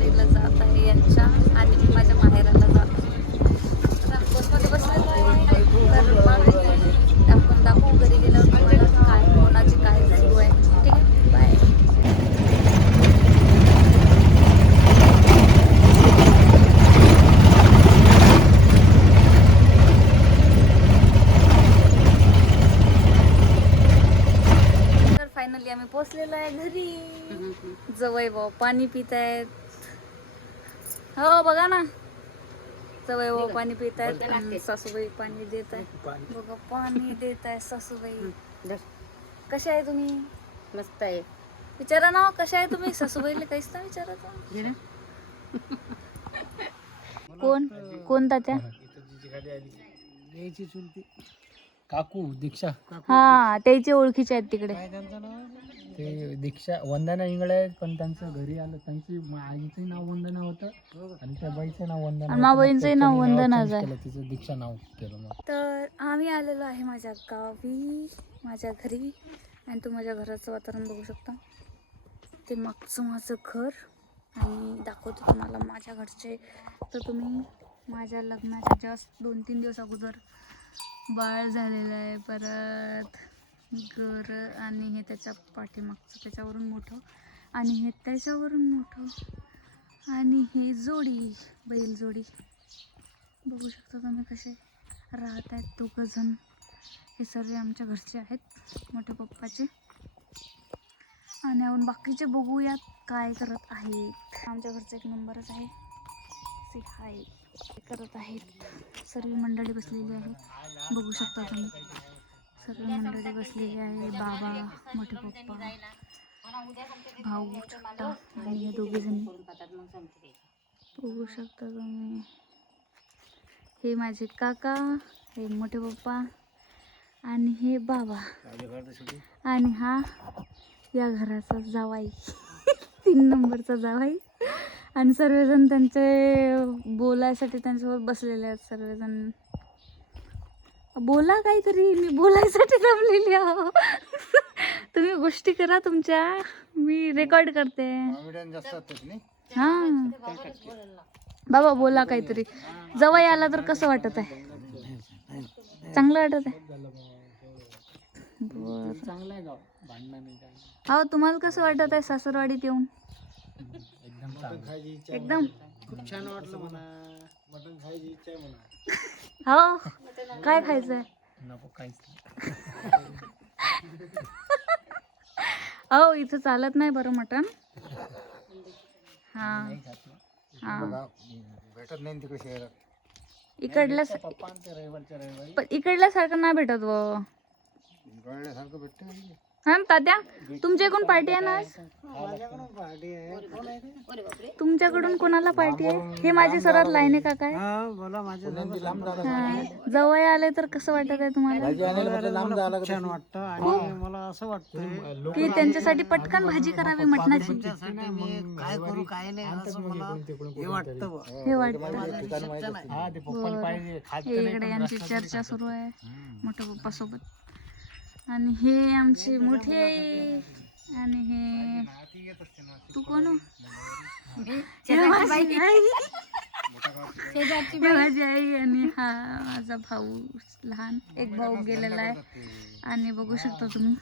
गाडीला जात आहे यांच्या आणि मी माझ्या माहेराला जात आहे. आता बसमध्ये बसलेलो आहे. तर बाकी आपण दाखवू घरी गेल्यावर तुम्हाला काय कोणाची काय सुरू आहे. ठीक आहे, बाय. फायनली आम्ही पोहोचलेलो आहे घरी. जवळ भाऊ पाणी पित आहेत. हो बघा ना, जवळ भाऊ पाणी पित आहेत आणि सासूबाई पाणी देत आहे. बघा पाणी देत आहे सासूबाई. कशा आहे तुम्ही? मस्त आहे. विचारा ना कशा आहे तुम्ही. सासूबाईला काहीच ना विचारायचं. कोण कोण तात्या? काकू दीक्षा. हा त्याचे ओळखीचे आहेत तिकडे. ते दीक्षा वंदना इंगळे आहेत, पण त्यांचं घरी आलं. त्यांची आईचं नाव वंदना होतं आणि त्या बाईचं नाव वंदना. मा बहीणचंही नाव वंदनाच आहे. तिचं दीक्षा नाव केलं मग. तर आम्ही आलेलो आहे माझ्या गावी, माझ्या घरी. आणि तू माझ्या घराचं वातावरण बघू शकता. ते मागचं माझं घर आणि दाखवतो तुम्हाला माझ्या घरचे. तर तुम्ही माझ्या लग्नाच्या जस्ट 2-3 दिवस अगोदर बाळ झालेलं आहे. परत घर आणि हे त्याच्या पाठीमागचं त्याच्यावरून मोठं आणि हे त्याच्यावरून मोठं आणि हे जोडी बैल जोडी बघू शकता तुम्ही कसे राहत आहेत दोघंजण. हे सर्व आमच्या घरचे आहेत, मोठ्या पप्पाचे. आणि आपण बाकीचे बघूयात काय करत आहेत. आमच्या घरचा एक नंबरच आहे. सी हाय करत आहेत. सर्व मंडळी बसलेली आहे, बघू शकता तुम्ही. सर्व मंडळी बसलेली आहे. बाबा, मोठे पप्पा, भाऊ छोटा आणि हे दोघे जण बघू शकता तुम्ही. हे माझे काका, हे मोठे पप्पा आणि हे बाबा आणि हा या घराचा जावाई 3 नंबरचा जावाई. आणि सर्वजण त्यांचे बोलायसाठी त्यांच्यासोबत बसलेले आहेत. सर्वजण बोला काहीतरी, मी बोलायसाठी जमलेली आहो. तुम्ही गोष्टी करा तुमच्या, मी रेकॉर्ड करते. हा बाबा बोला काहीतरी. जवळ आला तर कसं वाटत आहे? चांगलं वाटत आहे? बर, चांगलं आहे गाव, भांडणं नाही काय. हो तुम्हाला कसं वाटत आहे सासरवाडीत येऊन? एकदम खूप छान वाटलं मला. मटण खायची इच्छा आहे मला. हो काय खायचंय? नको काहीच. हो इथं चालत नाही बरं मटण. हा हा भेटत नाही तिकडे शहरात. इकडल्या पप्पा आमच्या रविवारच्या पण इकडल्यासारखं नाही भेटत व. सारखं भेटतं. हा तात्या तुमच्या इकडून पार्टी आहे ना आज? तुमच्याकडून कोणाला पार्टी आहे? हे माझे सर्वात लाईने काका आहे. जवळ आले तर कसं वाटत आहे तुम्हाला? छान वाटतं. आणि मला असं वाटतं की त्यांच्यासाठी पटकन भाजी करावी मटणाची. काय करू काय नाही हे वाटतं. हे वाटतं. हा ते पप्पाला पाहिजे. हे इकडे यांची चर्चा सुरू आहे मोठ्या पप्पा सोबत. आणि हे आमची मोठी आई आणि हे तू कोण? हे माझी आई. हे माझी आई आणि हा माझा भाऊ लहान. एक भाऊ गेलेला आहे आणि बघू शकता तुम्ही.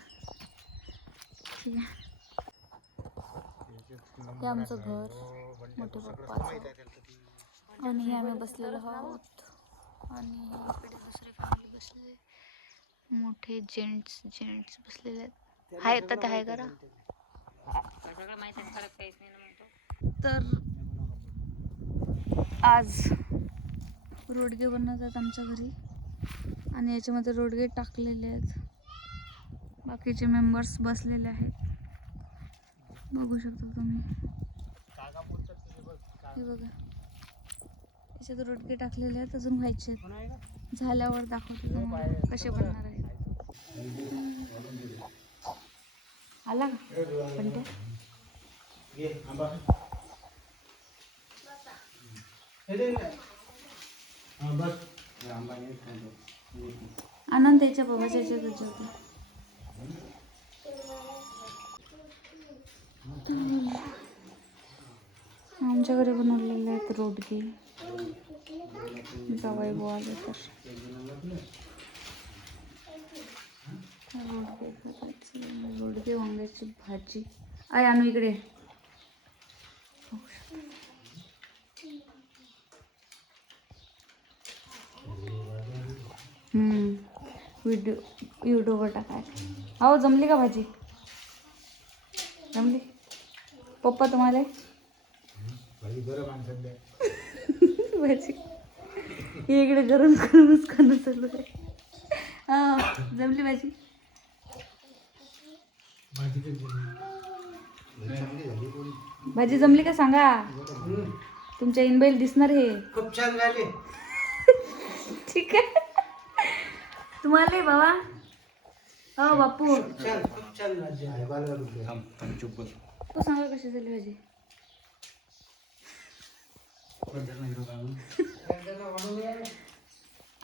ठीक आहे, हे आमचं घर मोठे पप्पा आणि हे आम्ही बसलेलो आहोत. आणि इकडे दुसरी फॅमिली बसलेली, मोठे जेंट्स बसलेले आहेत. हाय तर आहे करा. तर आज रोडगे बनवत आहेत आमच्या घरी आणि याच्यामध्ये रोडगे टाकलेले आहेत. बाकीचे मेंबर्स बसलेले आहेत, बघू शकता तुम्ही. हे बघा याच्यात रोडगे टाकलेले आहेत, अजून व्हायचे आहेत. झाल्यावर दाखवतो तुम्हाला कसे बनणार आहे. आला का पण ते आनंद त्याच्या बाबाच्या याच्यात होते. आमच्या घरी बनवलेले आहेत रोडगे. जावई बुवा आले तर रोडगे करायचे. रोडगे वांग्याची भाजी. आय आणू इकडे. व्हिडिओ यूट्यूबवर टाकायचे. अहो जमली का भाजी? जमली पप्पा तुम्हाला? भाजी इकडे गरम करूनच खाणं चालू आहे. हा जमली भाजी. भाजी जमली का सांगा. तुमच्या इनबाईल दिसणार हे. खूप छान झाले. ठीक आहे तुम्हाला बाबा. हो बापू खूप छान भाजी आहे. तू सांगा कशी झाली भाजी.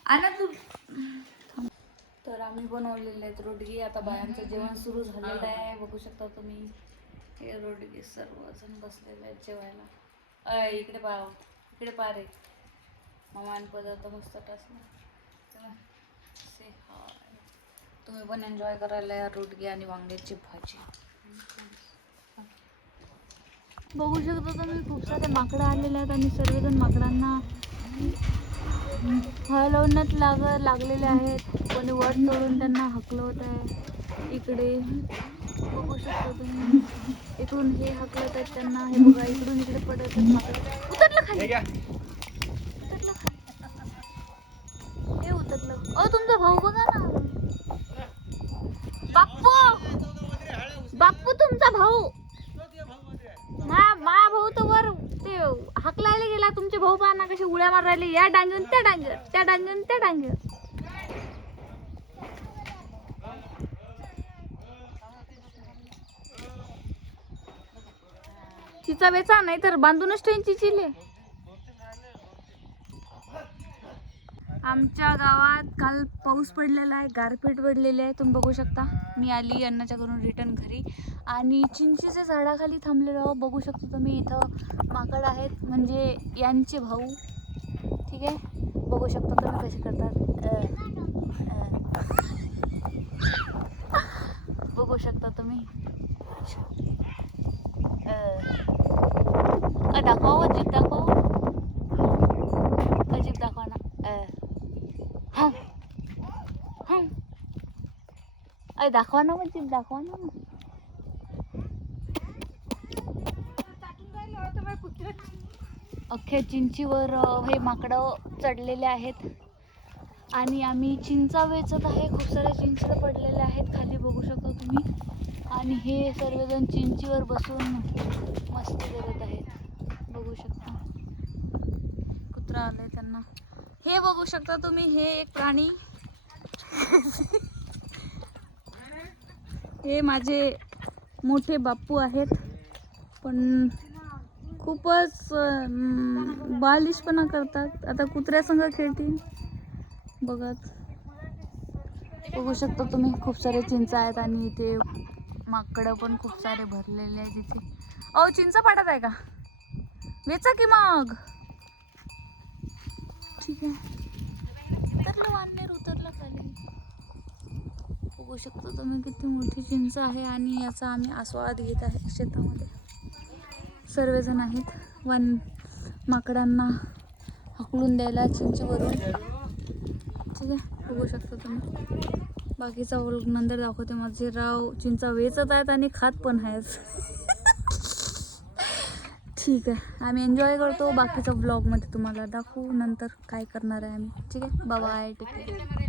आणा तू. तर आम्ही बनवलेले आहेत रोडगे. आता बायांचं जेवण सुरू झालेलं आहे. बघू शकता तुम्ही हे रोडगे सर्वजण बसलेले आहेत जेवायला. इकडे पाहा, इकडे पा रे. मामान पदार्थ मस्त टाकला. से हाय. तुम्ही पण एन्जॉय करायला या रोडगे आणि वांग्याची भाजी. बघू शकता तुम्ही खूप सारे माकडं आलेले आहेत आणि सर्वजण माकडांना हलवण्यात लागलेले आहेत. कोणी वर चढून त्यांना हकलवत आहे. इकडे बघू शकता तुम्ही इकडून हे हकलत आहेत त्यांना. हे बघा इकडून इकडे पडत आहेत माकडं. उतरलं खाली. उतरलं खाली. हे उतरलं. अहो तुमचा भाऊ बघा ना. बाप्पू बाप्पू तुमचा भाऊ. मा भाऊ तर वर ते हकलायला गेला. तुमचे भाऊ पाहना कसे उड्या मार राहिले. या डांगेवर त्या डांगेवर, त्या डांगेवर त्या डांगेवर. तिचा वेचा नाही तर बांधूनच ठेवीन चिचिले. आमच्या गावात काल पाऊस पडलेला आहे. गारपीट पडलेली आहे. तुम्ही बघू शकता. मी आली अण्णाच्या घरून रिटर्न घरी आणि चिंचेच्या झाडाखाली थांबलेलो आहो. बघू शकता तुम्ही इथं माकड आहेत म्हणजे यांचे भाऊ. ठीक आहे बघू शकता तुम्ही कसे करतात. बघू शकता तुम्ही. दाखवा जीप दाखवा. जीप दाखवा ना. दाखवा ना मग जीप दाखवा ना. अख्ख्या चिंचीवर हे माकडं चढलेले आहेत आणि आम्ही चिंचा वेचत आहे. खूप साऱ्या चिंचा पडलेल्या आहेत खाली बघू शकता तुम्ही. आणि हे सर्वजण चिंचीवर बसून मस्ती करत आहेत. बघू शकता कुत्रा आलाय त्यांना. हे बघू शकता तुम्ही. हे एक प्राणी. हे माझे मोठे बाप्पू आहेत पण खूपच बालिशपणा करतात. आता कुत्र्यासंग खेळतील बघत. बघू शकता तुम्ही खूप सारे चिंच आहेत आणि इथे माकडं पण खूप सारे भरलेले आहेत इथे. अहो चिंच पाडत आहे का? वेचा की मग. ठीक आहे उतरलं वाननेर उतरलं खाली. बघू शकता तुम्ही किती मोठी चिंच आहे आणि याचा आम्ही आस्वाद घेत आहे शेतामध्ये. सर्वजण आहेत माकडांना हकलून द्यायला चिंचेवरून. ठीक आहे बघू शकता तुम्ही. बाकीचा व्लॉग नंतर दाखवते. माझे राव चिंचा वेचत आहेत आणि खात पण आहेत. ठीक आहे आम्ही एन्जॉय करतो. बाकीचा व्लॉगमध्ये तुम्हाला दाखवू नंतर काय करणार आहे आम्ही. ठीक आहे बाय बाय टेक केअर.